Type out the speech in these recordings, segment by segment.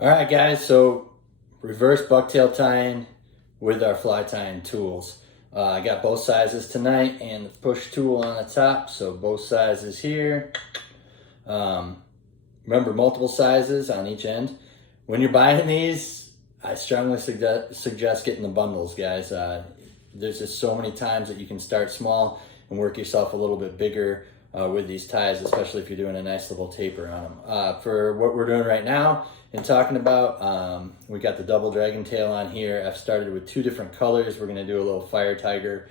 All right, guys, so reverse bucktail tying with our fly tying tools. I got both sizes tonight and the push tool on the top, so both sizes here. Remember, multiple sizes on each end. When you're buying these, I strongly suggest getting the bundles, guys. There's just so many times that you can start small and work yourself a little bit bigger with these ties, especially if you're doing a nice little taper on them. For what we're doing right now and talking about, we got the double dragon tail on here. I've started with two different colors. We're gonna do a little fire tiger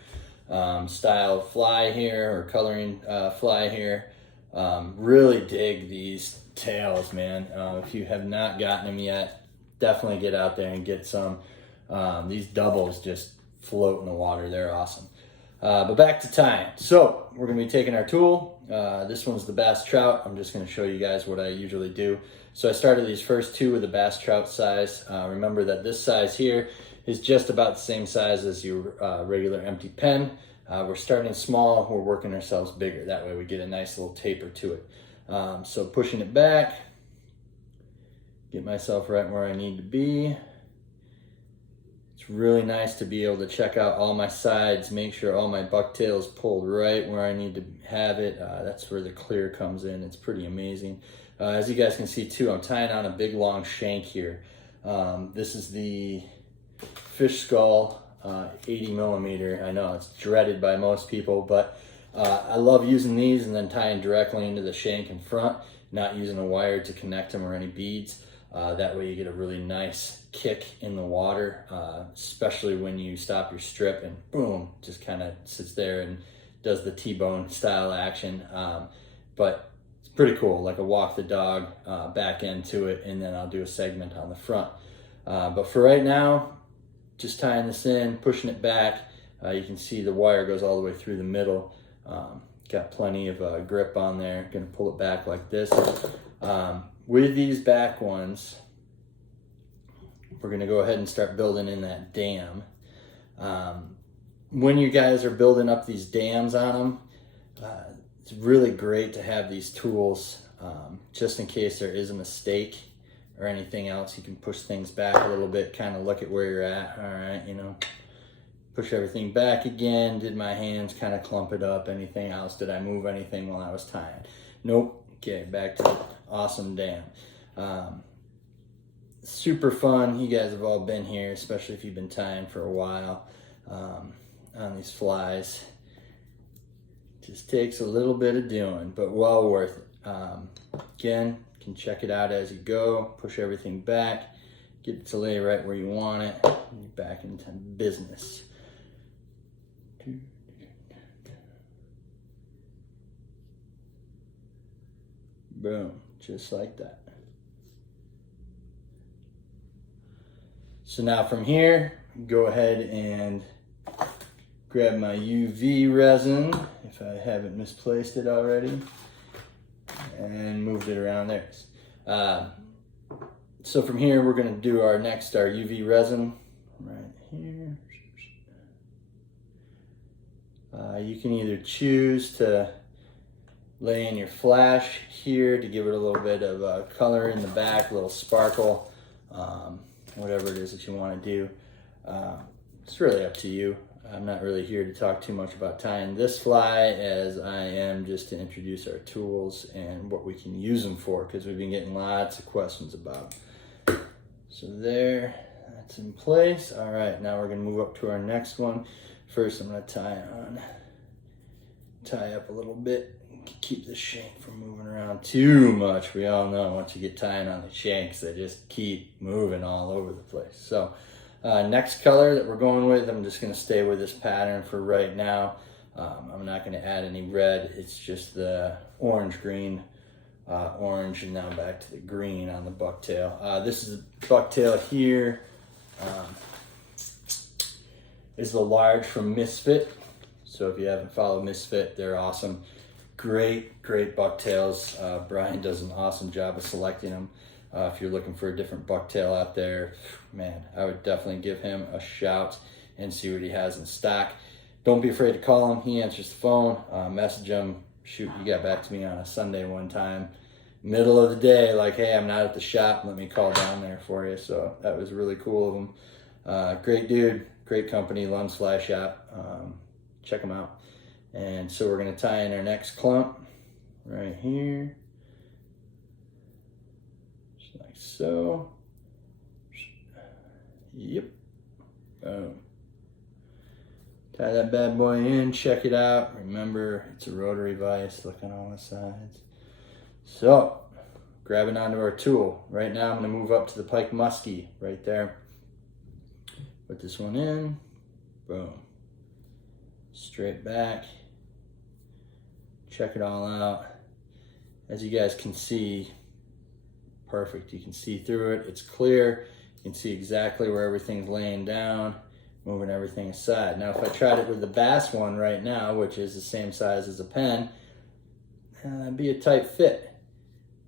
style fly here, or coloring fly here. Really dig these tails, man. If you have not gotten them yet, definitely get out there and get some. These doubles just float in the water. They're awesome. But back to tying. So we're gonna be taking our tool. This one's the bass trout. I'm just gonna show you guys what I usually do. So I started these first two with the bass trout size. Remember that this size here is just about the same size as your regular empty pen. We're starting small, we're working ourselves bigger. That way we get a nice little taper to it. So pushing it back, get myself right where I need to be. It's really nice to be able to check out all my sides, make sure all my bucktail is pulled right where I need to have it. That's where the clear comes in. It's pretty amazing. As you guys can see too, I'm tying on a big long shank here. This is the Fish Skull 80 millimeter. I know it's dreaded by most people, but I love using these and then tying directly into the shank in front, not using a wire to connect them or any beads. That way you get a really nice kick in the water, especially when you stop your strip and boom, just kind of sits there and does the T-bone style action. But it's pretty cool, like a walk the dog back end to it, and then I'll do a segment on the front. But for right now, just tying this in, pushing it back. You can see the wire goes all the way through the middle. Got plenty of grip on there. Gonna pull it back like this. With these back ones, we're gonna go ahead and start building in that dam. When you guys are building up these dams on them, it's really great to have these tools just in case there is a mistake or anything else. You can push things back a little bit, kind of look at where you're at. All right, you know, push everything back again. Did my hands kind of clump it up? Anything else? Did I move anything while I was tying? Nope. Okay, back to the awesome dam. Super fun. You guys have all been here, especially if you've been tying for a while on these flies. Just takes a little bit of doing, but well worth it. Again, you can check it out as you go. Push everything back, get it to lay right where you want it, and you're back into business. Boom, just like that. So now from here, go ahead and grab my UV resin, if I haven't misplaced it already, and moved it around there. So from here, we're gonna do our UV resin right here. You can either choose to lay in your flash here to give it a little bit of color in the back, a little sparkle, whatever it is that you want to do. It's really up to you. I'm not really here to talk too much about tying this fly, as I am just to introduce our tools and what we can use them for, because we've been getting lots of questions about them. So there, that's in place. All right, now we're gonna move up to our next one. First, I'm gonna tie up a little bit, keep the shank from moving around too much. We all know once you get tying on the shanks, they just keep moving all over the place. So next color that we're going with, I'm just going to stay with this pattern for right now. I'm not going to add any red. It's just the orange, green, orange, and now back to the green on the bucktail. This is the bucktail here. Is the large from Misfit. So if you haven't followed Misfit, they're awesome. Great bucktails. Brian does an awesome job of selecting them. If you're looking for a different bucktail out there, man, I would definitely give him a shout and see what he has in stock. Don't be afraid to call him. He answers the phone. Message him. Shoot, he got back to me on a Sunday one time middle of the day, like, hey, I'm not at the shop, let me call down there for you. So that was really cool of him. Great dude, great company, Lund's Fly Shop. Check them out. And so we're gonna tie in our next clump right here, just like so. Yep. Boom. Tie that bad boy in, check it out. Remember, it's a rotary vise, look on all the sides. So, grabbing onto our tool. Right now I'm gonna move up to the Pike Muskie right there. Put this one in, boom. Straight back. Check it all out. As you guys can see, perfect. You can see through it, it's clear. You can see exactly where everything's laying down, moving everything aside. Now, if I tried it with the Bass one right now, which is the same size as a pen, that'd be a tight fit.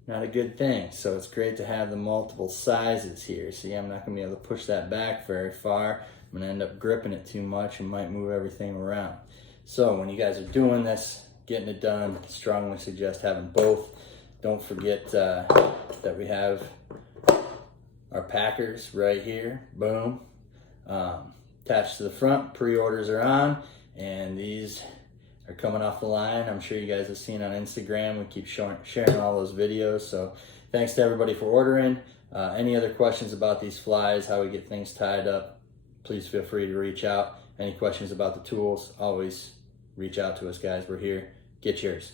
Not a good thing. So it's great to have the multiple sizes here. See, I'm not gonna be able to push that back very far. I'm gonna end up gripping it too much and might move everything around. So when you guys are doing this, getting it done, strongly suggest having both. Don't forget that we have our packers right here, boom, attached to the front. Pre-orders are on, and these are coming off the line. I'm sure you guys have seen on Instagram. We keep sharing all those videos. So thanks to everybody for ordering. Any other questions about these flies, how we get things tied up, please feel free to reach out. Any questions about the tools, always reach out to us, guys. We're here. Get yours.